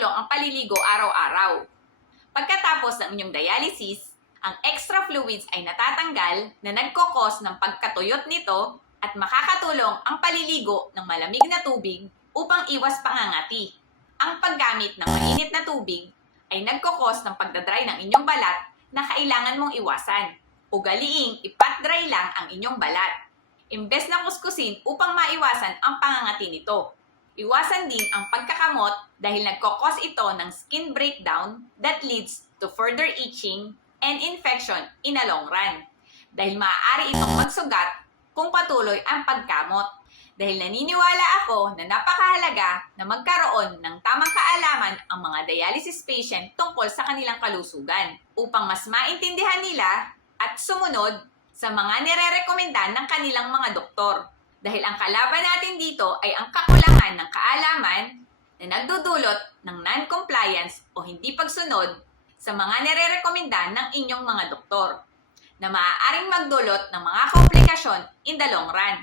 makakatulong ang paliligo araw-araw. Pagkatapos ng inyong dialysis, ang extra fluids ay natatanggal na nagkokos ng pagkatuyot nito at makakatulong ang paliligo ng malamig na tubig upang iwas pangangati. Ang paggamit ng mainit na tubig ay nagkokos ng pagdadry ng inyong balat na kailangan mong iwasan. Ugaliing ipat-dry lang ang inyong balat. Imbes na kuskusin upang maiwasan ang pangangati nito. Iwasan din ang pagkakamot dahil nagkokos ito ng skin breakdown that leads to further itching and infection in a long run. Dahil maaari itong magsugat kung patuloy ang pagkamot. Dahil naniniwala ako na napakahalaga na magkaroon ng tamang kaalaman ang mga dialysis patient tungkol sa kanilang kalusugan upang mas maintindihan nila at sumunod sa mga nire-recommenda ng kanilang mga doktor. Dahil ang kalaban natin dito ay ang kakulangan ng kaalaman na nagdudulot ng non-compliance o hindi pagsunod sa mga nire-recommenda ng inyong mga doktor na maaaring magdulot ng mga komplikasyon in the long run.